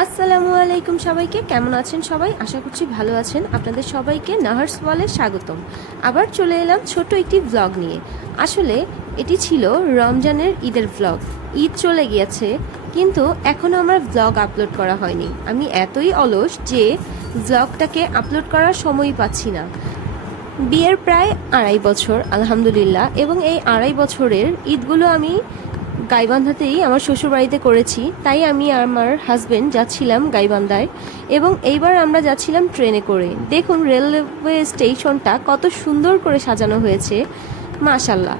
আসসালামু আলাইকুম সবাইকে, কেমন আছেন সবাই? আশা করছি ভালো আছেন। আপনাদের সবাইকে নাহার্স ওয়ালে স্বাগতম। আবার চলে এলাম ছোট একটি ভ্লগ নিয়ে। আসলে এটি ছিল রমজানের ঈদের ভ্লগ ঈদ চলে গিয়েছে, কিন্তু এখনও আমার ভ্লগ আপলোড করা হয়নি। আমি এতই অলস যে ভ্লগটাকে আপলোড করার সময়ই পাচ্ছি না। বিয়ের প্রায় আড়াই বছর, আলহামদুলিল্লাহ। এবং এই আড়াই বছরের ঈদগুলো আমি গাইবান্ধাতেই আমার শ্বশুরবাড়িতে করেছি, তাই আমি আর আমার হাজবেন্ড যাচ্ছিলাম গাইবান্ধায় এবং এইবার আমরা যাচ্ছিলাম ট্রেনে করে। দেখুন রেলওয়ে স্টেশনটা কত সুন্দর করে সাজানো হয়েছে মাশাল্লাহ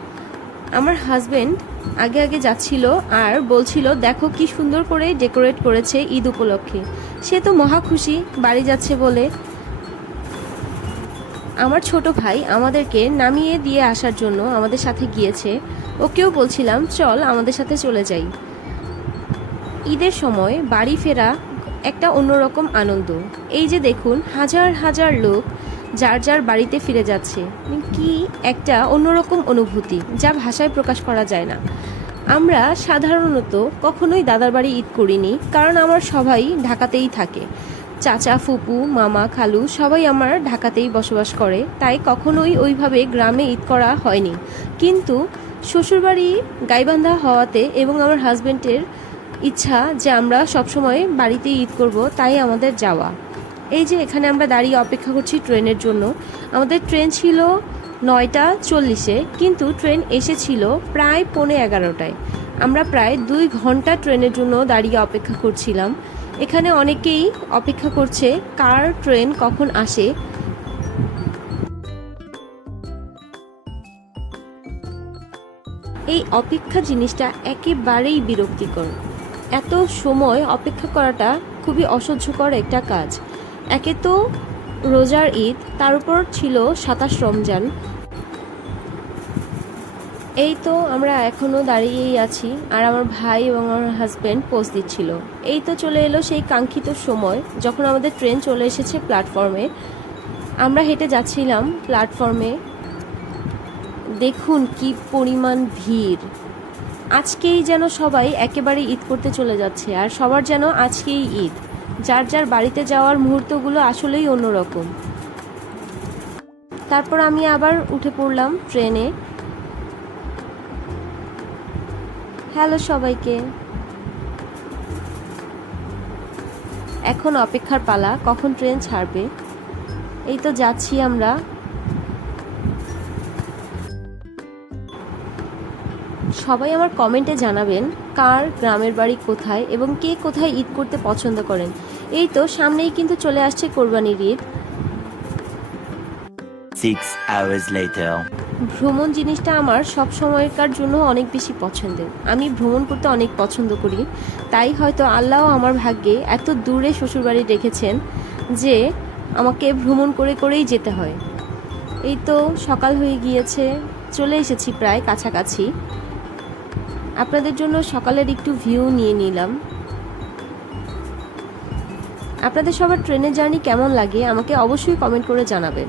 আমার হাজবেন্ড আগে আগে যাচ্ছিল আর বলছিল, দেখো কি সুন্দর করে ডেকোরেট করেছে ঈদ উপলক্ষে। সে তো মহা খুশি, বাড়ি যাচ্ছে বলে। আমার ছোট ভাই আমাদেরকে নামিয়ে দিয়ে আসার জন্য আমাদের সাথে গিয়েছে। ওকেও বলছিলাম, চল আমাদের সাথে চলে যাই। ঈদের সময় বাড়ি ফেরা একটা অন্যরকম আনন্দ। এই যে দেখুন, হাজার হাজার লোক যার যার বাড়িতে ফিরে যাচ্ছে। কি একটা অন্যরকম অনুভূতি যা ভাষায় প্রকাশ করা যায় না। আমরা সাধারণত কখনোই দাদার বাড়ি ঈদ করিনি, কারণ আমার সবাই ঢাকাতেই থাকে। চাচা, ফুপু, মামা, খালু সবাই আমার ঢাকাতেই বসবাস করে, তাই কখনোই ওইভাবে গ্রামে ঈদ করা হয়নি। কিন্তু শ্বশুরবাড়ি গাইবান্ধা হওয়াতে এবং আমার হাজব্যান্ডের ইচ্ছা যে আমরা সবসময় বাড়িতে ঈদ করব, তাই আমাদের যাওয়া। এই যে এখানে আমরা দাঁড়িয়ে অপেক্ষা করছি ট্রেনের জন্য, আমাদের ট্রেন ছিল নয়টা চল্লিশে, কিন্তু ট্রেন এসেছিল প্রায় পৌনে এগারোটায়। আমরা প্রায় দুই ঘণ্টা ট্রেনের জন্য দাঁড়িয়ে অপেক্ষা করছিলাম। এখানে অনেকেই অপেক্ষা করছে, কার ট্রেন কখন আসে এই অপেক্ষা জিনিসটা একেবারেই বিরক্তিকর। এত সময় অপেক্ষা করাটা খুবই অসহ্যকর একটা কাজ। একে তো রোজার ঈদ, তার উপর ছিল সাতাশ রমজান। এই তো আমরা এখনও দাঁড়িয়েই আছি, আর আমার ভাই এবং আমার হাজব্যান্ড পোস্ট দিচ্ছিল। এই তো চলে এলো সেই কাঙ্ক্ষিত সময়, যখন আমাদের ট্রেন চলে এসেছে প্ল্যাটফর্মে আমরা হেঁটে যাচ্ছিলাম প্ল্যাটফর্মে দেখুন কি পরিমাণ ভিড়। আজকেই যেন সবাই একেবারে ঈদ করতে চলে যাচ্ছে, আর সবার যেন আজকেই ঈদ। যার যার বাড়িতে যাওয়ার মুহূর্তগুলো আসলেই অন্যরকম। তারপর আমি আবার উঠে পড়লাম ট্রেনে। হ্যালো সবাইকে। এখন অপেক্ষার পালা, কখন ট্রেন ছাড়বে? এই তো যাচ্ছি আমরা। সবাই আমার কমেন্টে জানাবেন কার গ্রামের বাড়ি কোথায় এবং কে কোথায় ঈদ করতে পছন্দ করেন। এই তো সামনেই কিন্তু চলে আসছে কোরবানির ঈদ। ভ্রমণ জিনিসটা আমার সব সময়কার জন্য অনেক বেশি পছন্দের। আমি ভ্রমণ করতে অনেক পছন্দ করি। তাই হয়তো আল্লাহ আমার ভাগ্যে এত দূরে শ্বশুরবাড়ি রেখেছেন যে আমাকে ভ্রমণ করে করেই যেতে হয়। এই তো সকাল হয়ে গিয়েছে চলে এসেছি প্রায় কাছাকাছি। আপনাদের জন্য সকালের একটু ভিউ নিয়ে নিলাম। আপনাদের সবার ট্রেনের জার্নি কেমন লাগে, আমাকে অবশ্যই কমেন্ট করে জানাবেন।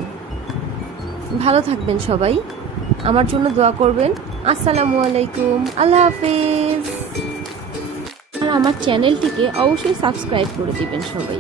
ভালো থাকবেন সবাই, আমার জন্য দোয়া করবেন। আসসালামু আলাইকুম, আল্লাহ হাফেজ। আর আমার চ্যানেলটিকে অবশ্যই সাবস্ক্রাইব করে দিবেন সবাই।